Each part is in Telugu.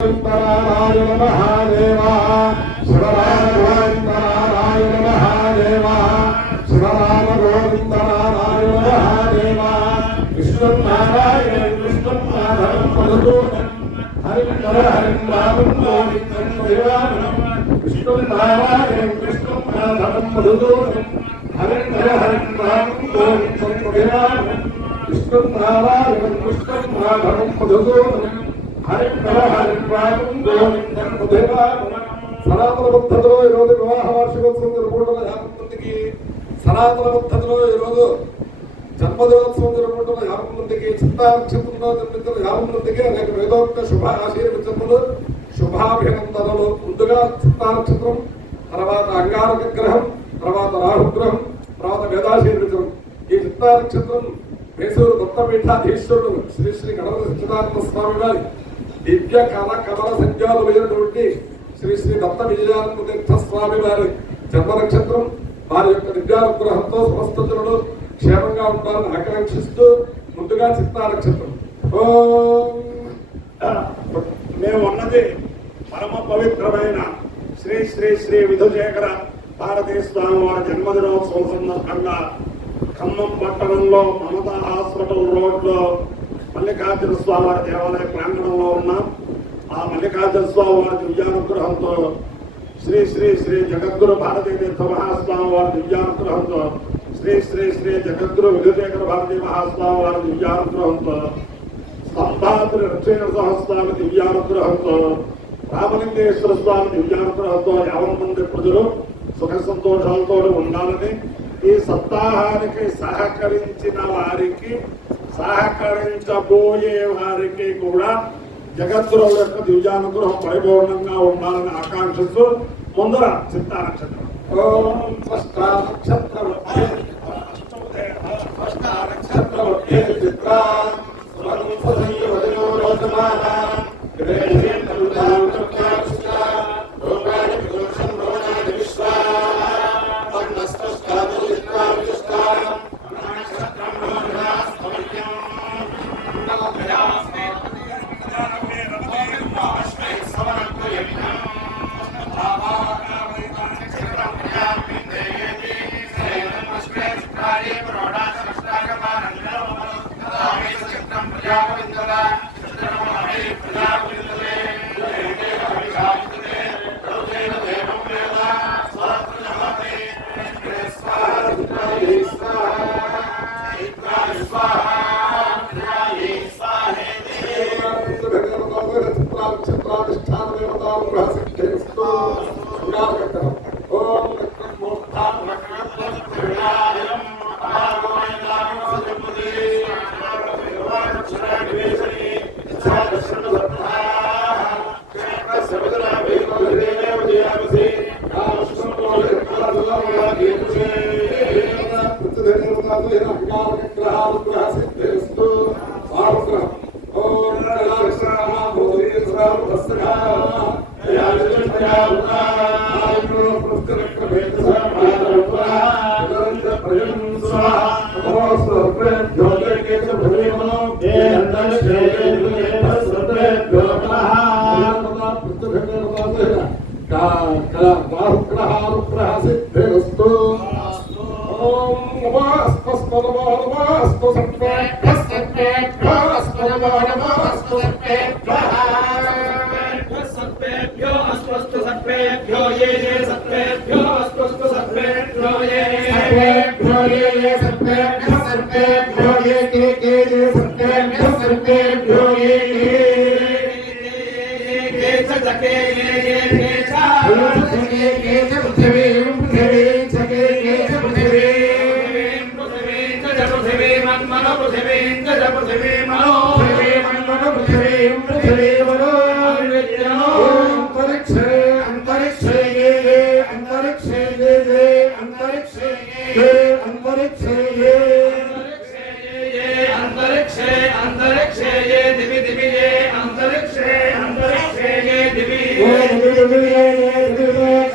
नारायण महादेवा शिवराम गोविंद नारायण महादेवा शिवराम गोविंद नारायण महादेवा विष्णु नारायण विष्णु नारायण मधुसूदन हरिं नर हरिं रामं गोविंदं देवानं विष्णु नारायण विष्णु नारायण मधुसूदन हरिं नर हरिं रामं गोविंदं देवानं विष्णु नारायण विष्णु नारायण मधुसूदन సనాతన పద్ధతిలో ఈరోజు వివాహ వార్షికోత్సవం జరుపుకుంటున్న 50 మందికి, సనాతన పద్ధతిలో ఈరోజు జన్మదినోత్సవం జరుపుకుంటున్న 50 మందికి, చిత్తా నక్షత్రంలో జన్మించిన 50 మందికి అనేక వేదోక్త శుభ ఆశీర్వచనములు, శుభాభినందనలు. ముందుగా చిత్తా నక్షత్రం, తర్వాత అంగారక గ్రహం, తర్వాత రాహుగ్రహం, తర్వాత వేదాశీర్వచనం. ఈ చిత్తా నక్షత్రం మేసూరు దత్తపీఠాధీశ్వరుడు శ్రీ శ్రీ గణపతి సచ్చిదానంద స్వామి వారి దివ్య కమల సంజాతమైనటువంటి శ్రీ శ్రీ దత్త విజయానంద తీర్థ స్వామి వారి జన్మ నక్షత్రం. వారి యొక్క దివ్యానుగ్రహంతో సమస్త జనులు క్షేమంగా ఉండాలని ఆకాంక్షిస్తూ ముందుగా చిత్తా నక్షత్రం. మేము ఉన్నది పరమ పవిత్రమైన శ్రీ శ్రీ శ్రీ విధుశేఖర భారతీ స్వామి వారి జన్మదినోత్సవం సందర్భంగా ఖమ్మం పట్టణంలో మమతా హాస్పిటల్ రోడ్లో మల్లికార్జున స్వామి వారి దేవాలయ ప్రాంగణంలో ఉన్నాం. ఆ మల్లికార్జున స్వామి వారి దివ్యానుగ్రహంతో శ్రీ శ్రీ శ్రీ జగద్గురు భారతీ తీర్థ మహాస్వామి వారి దివ్యానుగ్రహంతో శ్రీ శ్రీ శ్రీ జగద్గురు విధుశేఖర భారతీ మహాస్వామి వారి దివ్యానుగ్రహంతో స్తంభాద్రి లక్ష్మీనరసింహ స్వామి దివ్యానుగ్రహంతో రామలింగేశ్వర స్వామి దివ్యానుగ్రహంతో 50 మంది ప్రజలు సుఖ సంతోషాలతో ఉండాలని, ఈ సప్తాహానికి సహకరించిన వారికి, సహకరించబోయే వారికి కూడా జగద్గురువు యొక్క దివ్యానుగ్రహం పరిపూర్ణంగా ఉండాలని ఆకాంక్షిస్తూ ముందర చిత్తా నక్షత్రం.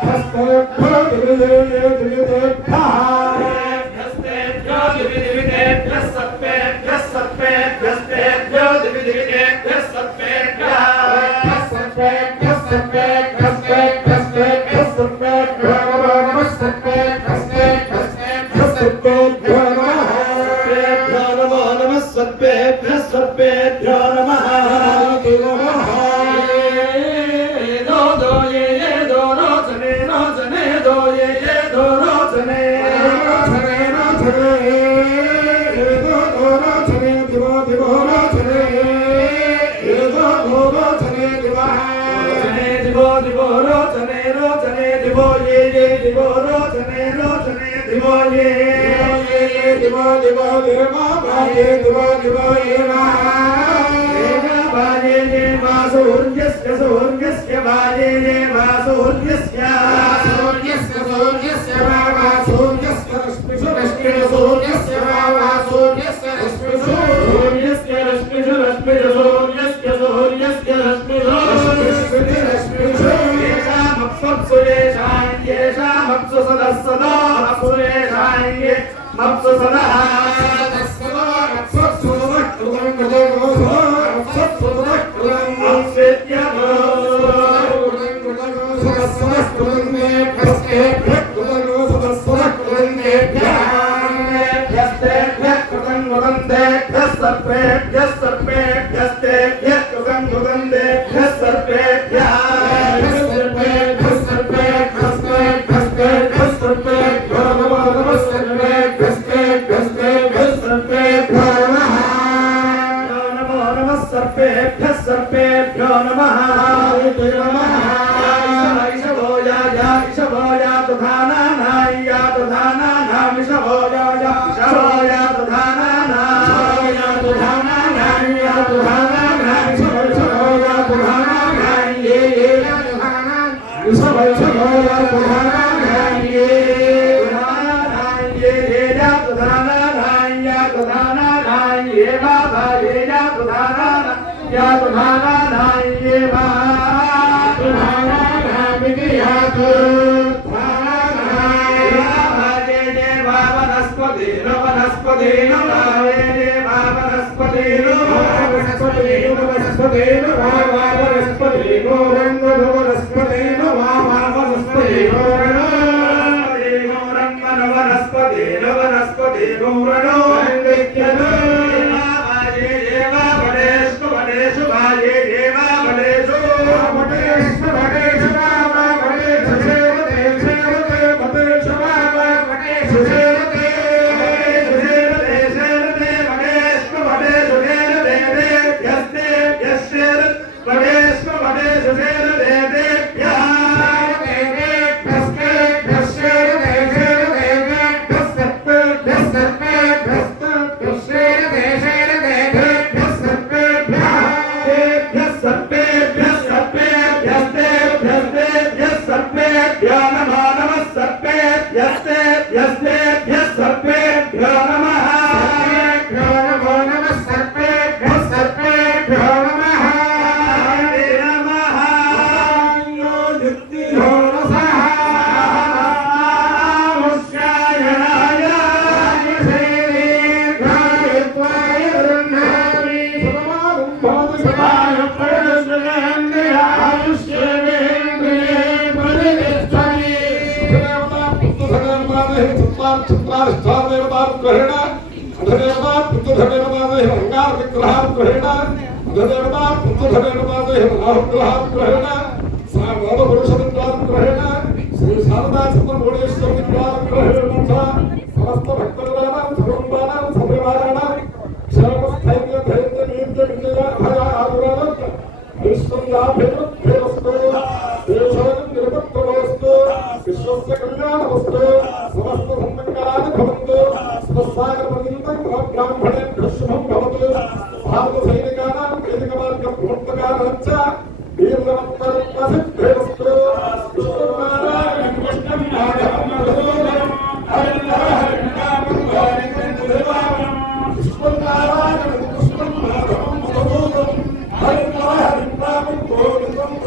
Hasta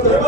Hare